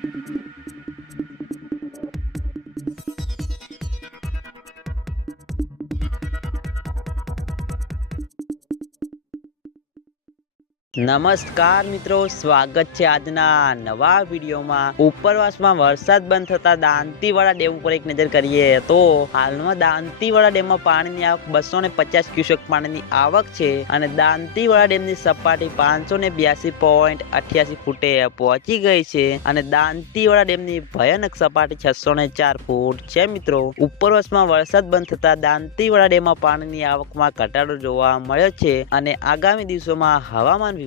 Thank you. નમસ્કાર મિત્રો, સ્વાગત છે આજના નવા વિડીયોમાં. ઉપરવાસમાં વરસાદ બંધ થતા દાંતીવાડા ડેમ ઉપર એક નજર કરીએ તો હાલમાં દાંતીવાડા ડેમમાં પાણીની આવક બસો ને પચાસ ક્યુસેક પાણીની આવક છે અને દાંતીવાડા ડેમની સપાટી પાંચસો ને બ્યાસી પોઈન્ટ અઠ્યાસી ફૂટે પહોંચી ગઈ છે અને દાંતીવાડા ડેમની ભયાનક સપાટી છસો ને ચાર ફૂટ છે મિત્રો. ઉપરવાસમાં વરસાદ બંધ થતા દાંતીવાડા ડેમમાં પાણીની આવકમાં ઘટાડો જોવા મળ્યો છે અને આગામી દિવસોમાં હવામાન